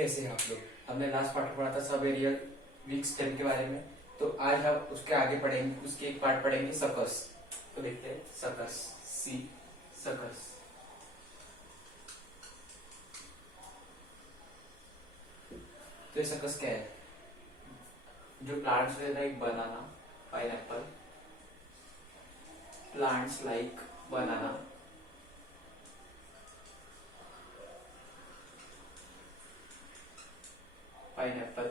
कैसे हैं आप लोग। हमने लास्ट पार्ट पढ़ा था सब एरियल वीक स्टेम के बारे में, तो आज हम उसके आगे पढ़ेंगे, उसके एक पार्ट पढ़ेंगे सकस। तो देखते हैं सकस, सी सकस। तो ये सकस क्या है? जो प्लांट्स रहता है, बनाना, पाइनएप्पल, प्लांट्स लाइक बनाना, पाइनएप्पल,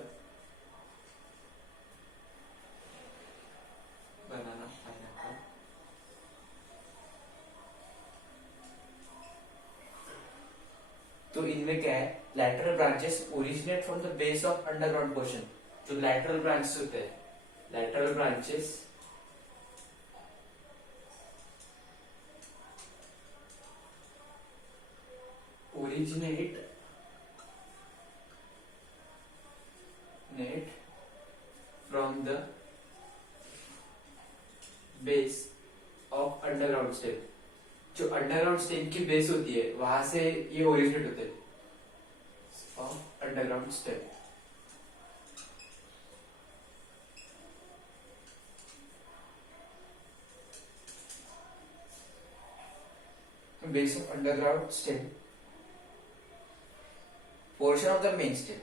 बनाना, पाइनएप्पल। तो इनमें क्या है, lateral branches originate from the base of underground portion. जो लैटरल ब्रांचेस होते हैं, lateral branches originate from the base of underground stem. जो अंडरग्राउंड स्टेम की बेस होती है, वहां से ये ओरिजिनेट होते हैं of underground stem. Base of underground stem, portion of the main stem.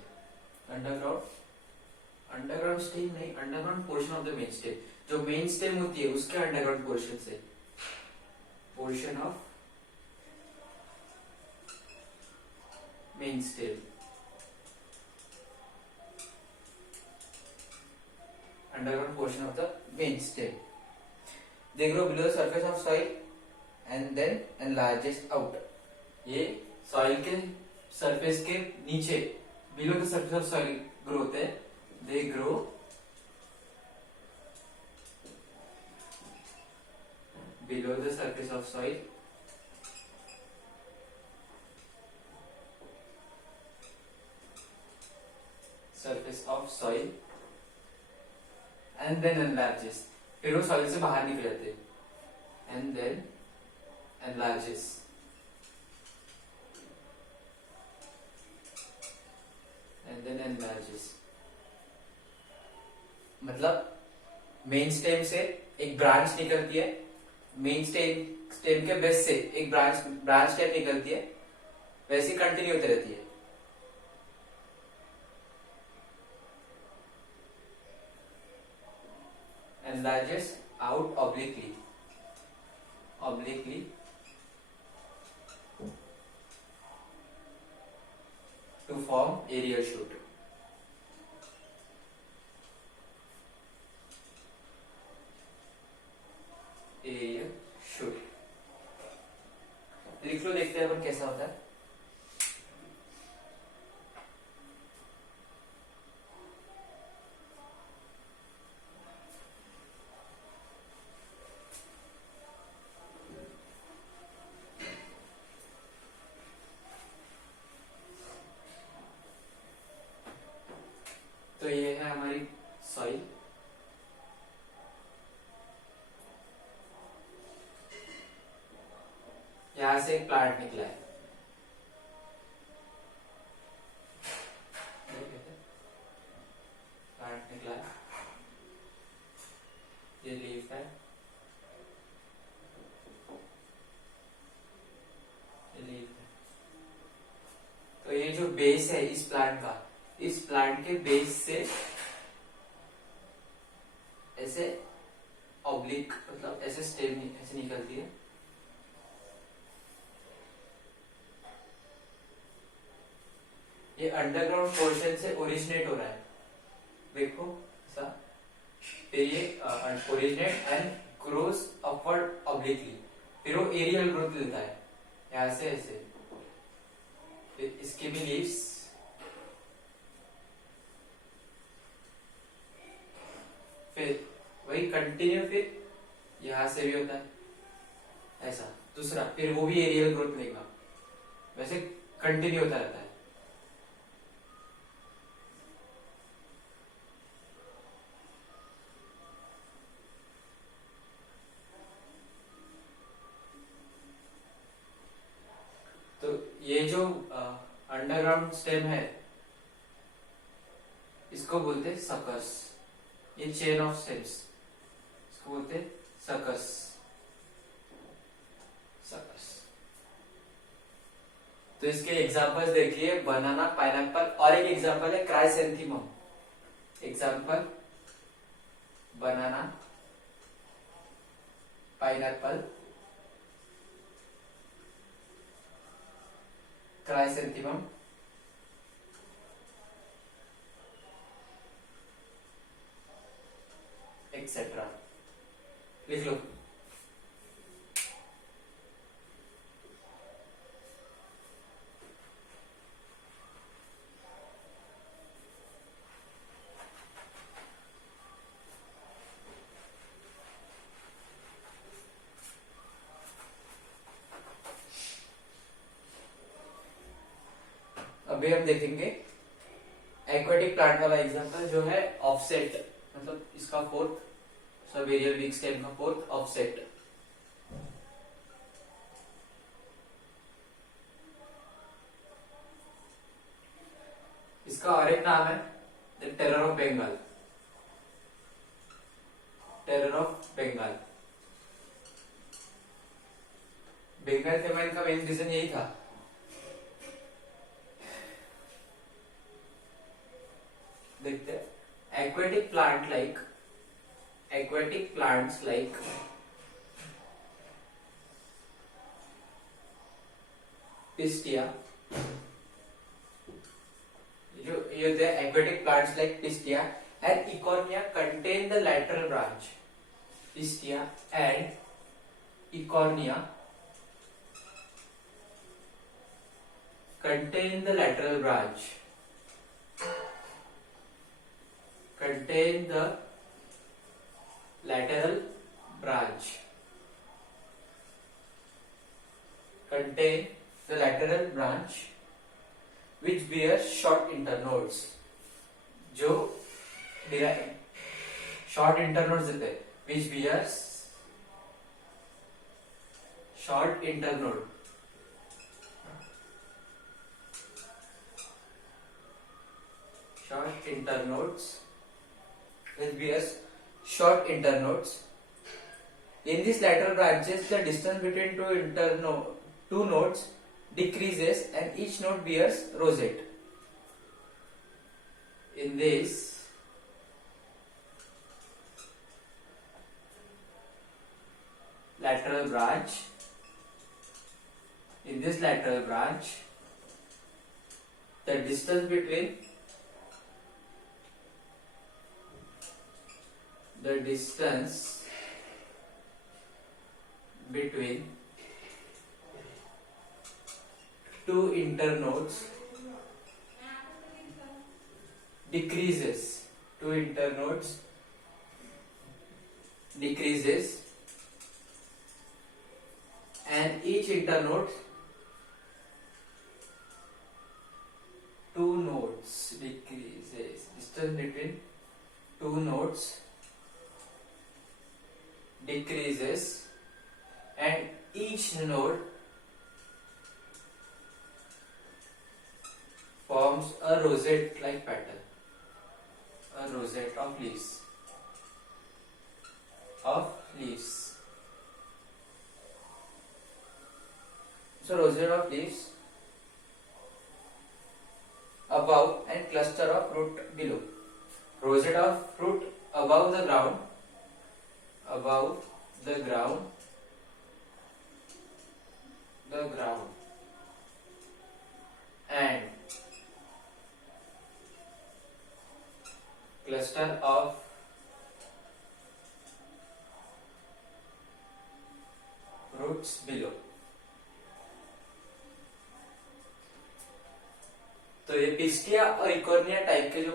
Underground stem नहीं, underground portion of the main stem. जो मेन स्टेम होती है उसके अंडरग्राउंड पोर्शन से, portion of main stem, underground portion of the main stem. They grow below the surface of soil and then enlarges out. ये soil के surface के नीचे, below the surface of soil grow होते हैं। They grow below the surface of soil and then enlarges. फिर वो soil से बाहर निकल जाते हैं। And then enlarges, and then enlarges मतलब मेन स्टेम से एक ब्रांच निकलती है, मेन स्टेम के बेस से एक ब्रांच स्टेम निकलती है, वैसे कंटिन्यू होती रहती है। Enlarges out obliquely to form aerial shoot. Aerial shoot लिख लो, देखते हैं अपन कैसा होता है। तो ये है हमारी सॉइल, यहां से एक प्लांट निकला है। प्लांट निकला है, ये लीफ है, ये लीफ है। तो ये जो बेस है इस प्लांट का, इस प्लांट के बेस से ऐसे ऑब्लिक मतलब ऐसे स्टेम ऐसे निकलती है। ये अंडरग्राउंड पोर्शन से ओरिजिनेट हो रहा है, देखो ऐसा। फिर ये originate and grows upward obliquely, फिर वो एरियल ग्रोथ लेता है यहां से ऐसे। फिर इसके भी लीव्स, फिर वही कंटिन्यू, फिर यहां से भी होता है ऐसा दूसरा, फिर वो भी एरियल ग्रोथ लेगा, वैसे कंटिन्यू होता रहता है। तो ये जो अंडरग्राउंड स्टेम है, इसको बोलते हैं सकस। ये चेन ऑफ स्टेम्स, इसको बोलते हैं सकस। सकस। तो इसके एग्जांपल्स देखिए, बनाना, पाइनएप्पल, और एक एग्जांपल है क्राइसेंथेमम। एग्जांपल बनाना, पाइनएप्पल, क्राइसेंथेमम, एक्सेट्रा। लिख लो। अभी हम देखेंगे एक्वेटिक प्लांट वाला एग्जांपल, जो है ऑफसेट, मतलब इसका फोर्थ सबेरियल वीक स्टेम का फोर्थ ऑफसेट। इसका और एक नाम है the terror of Bengal. Terror of Bengal. Bengal famine का मेन रीजन यही था। देखते हैं aquatic plants like pistia, जो ये होते हैं aquatic plants like pistia and ecornia contain the lateral branch. Pistia and ecornia contain the lateral branch. Contain the lateral branch. Contain the lateral branch which bears short internodes. जो short internodes देते हैं, which bears short internode. Short internodes. Which bears short internodes. In these lateral branches, the distance between two nodes decreases and each node bears rosette. In this lateral branch, the distance between two internodes decreases. Two internodes decreases and each internode two nodes decreases. Distance between two nodes decreases and each node forms a rosette like pattern. A rosette of leaves. So rosette of leaves above and cluster of fruit below. Rosette of fruit above the ground, and cluster of fruits below. तो ये pistia और Eichhornia type के जो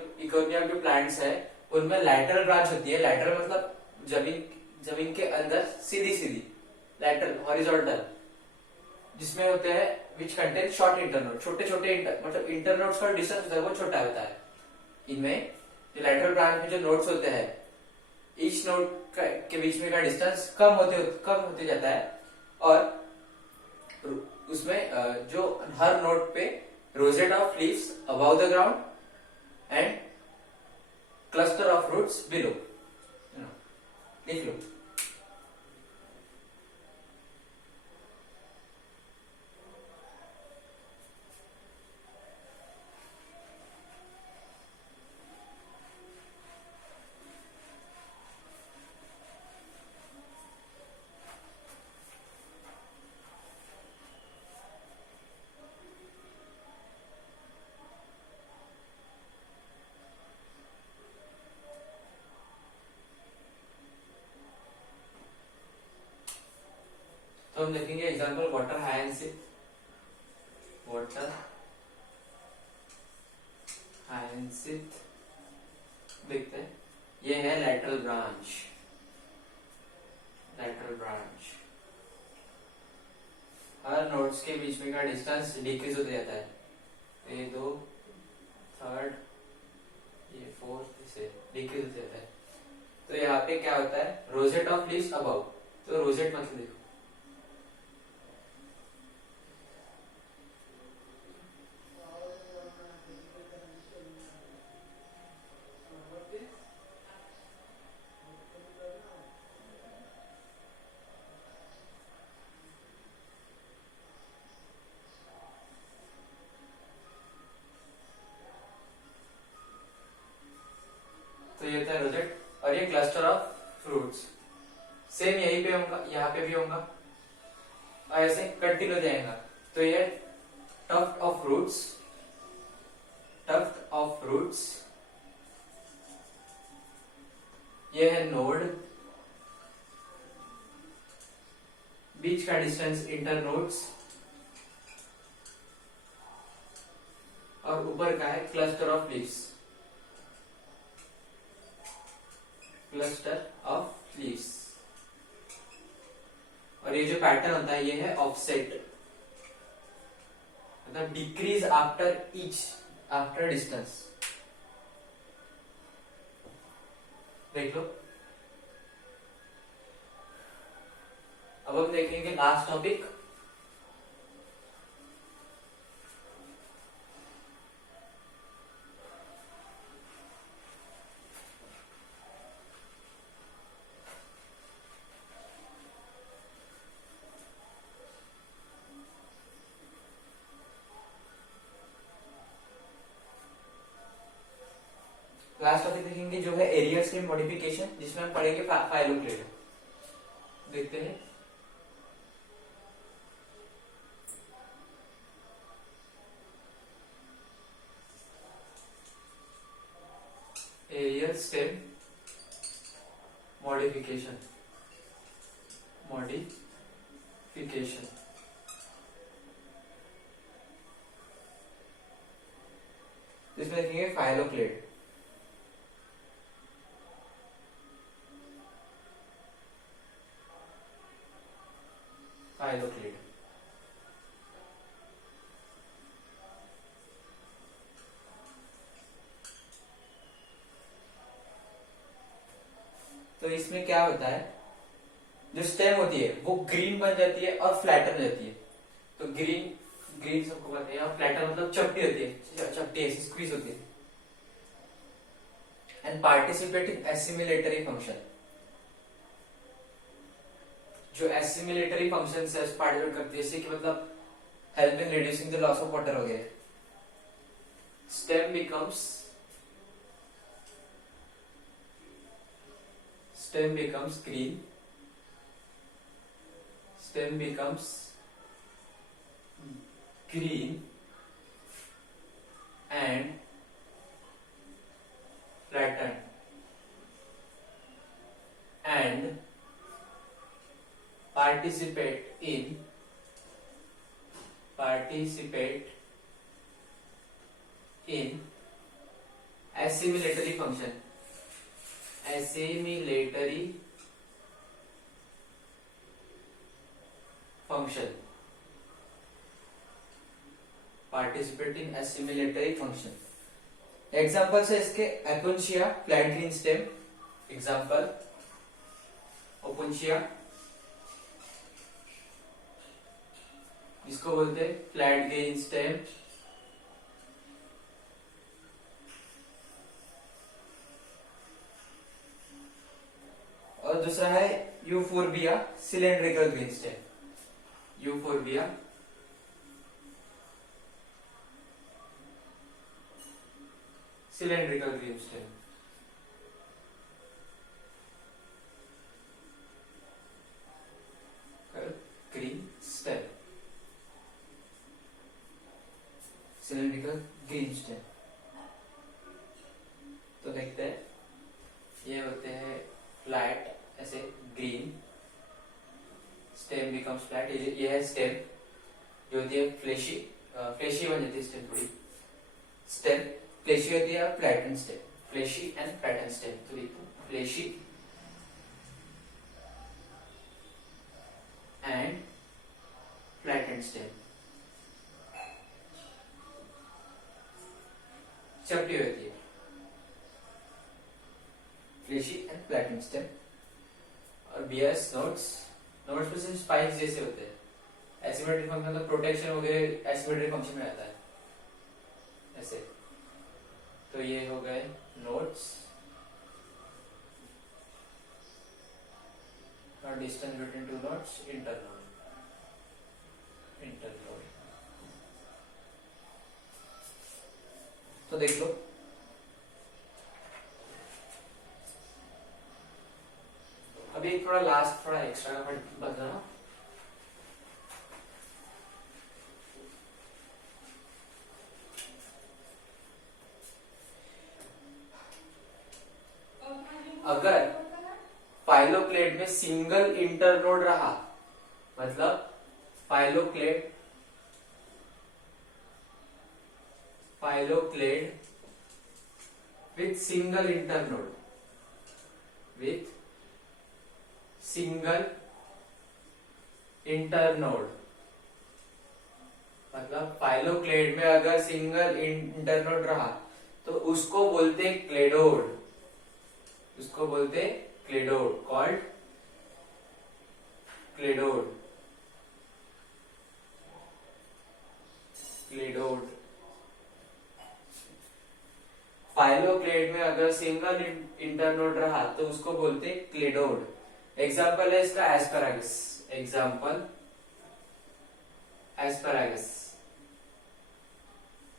plants है, उनमें lateral branch होती है। Lateral मतलब जमीन के अंदर सीधी लैटरल हॉरिजॉन्टल, जिसमें होते हैं विच कंटेन शॉर्ट इंटरनोड, छोटे मतलब इंटरनोड्स का डिस्टेंस होता है वो छोटा होता है। इनमें जो लैटरल ब्रांच में जो नोड्स होते हैं, ईच नोड के बीच में का डिस्टेंस कम होते जाता है, और उसमें जो हर नोड पे rosette of leaves above the ground and cluster of roots below. लिख लो. तो हम देखेंगे example water hyacinth. Water hyacinth देखते हैं. ये है लैटरल ब्रांच. Lateral branch. हर नोड्स के बीच में का डिस्टेंस डिक्रीज होते जाता है. ये 2 3rd ये 4th से डिक्रीज होते जाता है. तो यहाँ पे क्या होता है, रोजेट ऑफ लीव्स अबव. तो रोजेट मतलब देखो, तो ये होता है रोजेट. और ये क्लस्टर ऑफ फ्रूट्स. सेम यहीं पे होगा, यहाँ पे भी होगा, और ऐसे कंटिन्यू जाएगा. तो ये tuft of fruits. Tuft of fruits. ये है नोड. बीच का डिस्टेंस इंटर नोड्स. और ऊपर का है cluster of leaves. Cluster of leaves. और ये जो पैटर्न होता है ये है ऑफसेट, मतलब डिक्रीज आफ्टर डिस्टेंस. देख लो. अब हम देखेंगे लास्ट टॉपिक. लास्ट टॉपिक देखेंगे जो है एरिया स्टेम मॉडिफिकेशन, जिसमें हम पढ़ेंगे फाइलोक्लेड. देखते हैं. Aerial stem modification. इसमें देखेंगे फाइलोक्लेड. फाइलोक्लेड. तो इसमें क्या होता है, जो स्टेम होती है वो ग्रीन बन जाती है और फ्लैटन हो जाती है. तो ग्रीन सबको पता है, और फ्लैटन मतलब चपटी होती है, चपटी ऐसी स्क्वीज होती है. And participate in assimilatory function. जो एसिमिलेटरी फंक्शन है उस पार्टिसिपेट करती है, जैसे कि मतलब help in reducing the loss of water वगैरह. Stem becomes green. Stem becomes green and flattened and participate in assimilatory function. Participate in assimilatory function. Example है इसके एपोन्शिया फ्लैट ग्रीन स्टेम. एग्जाम्पल ओपोन्शिया, इसको बोलते हैं flat green stem. Euphorbia cylindrical green stem, euphorbia cylindrical green stem. Green stem, cylindrical green stem. तो देखते हैं, ये होते हैं फ्लैट ऐसे ग्रीन, स्टेम बिकम्स फ्लैट। ये है स्टेम जो होती है फ्लेशी, फ्लेशी बन जाती है स्टेम थोड़ी। स्टेम फ्लेशी होती है, flatten stem, fleshy and flatten stem. तो देखो फ्लेशी एंड फ्लैटन स्टेम, चपटी होती है, फ्लेशी एंड फ्लैटन स्टेम। और बियर्स नोट्स, नोट्स में सिर्फ स्पाइक्स जैसे होते हैं। एसिमेट्रिक फंक्शन मतलब प्रोटेक्शन वगैरह एसिमेट्रिक फंक्शन में आता है ऐसे। तो ये हो गए नोट्स और distance between two notes, internode, internode. तो देख लो, अभी थोड़ा लास्ट थोड़ा एक्स्ट्रा का बताना। अगर फाइलोक्लेड में सिंगल इंटरनोड रहा, मतलब phylloclade with single internode, with single internode, मतलब फाइलोक्लेड में अगर सिंगल इंटरनोड रहा तो उसको बोलते हैं क्लेडोड, उसको बोलते हैं cladode, called cladode, cladode. Phylloclade में अगर सिंगल इंटरनोड रहा तो उसको बोलते हैं क्लेडोड। एग्जाम्पल है इसका एस्पैरागस, एग्जाम्पल एस्पैरागस,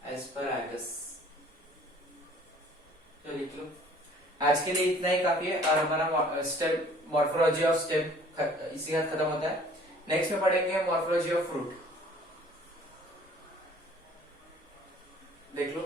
एस्पैरागस। तो लिख लो। आज के लिए इतना ही काफी है, और हमारा स्टेप मॉर्फोलॉजी ऑफ स्टेप इसी का खत्म होता है। नेक्स्ट में पढ़ेंगे मॉर्फोलॉजी ऑफ फ्रूट। देख लो।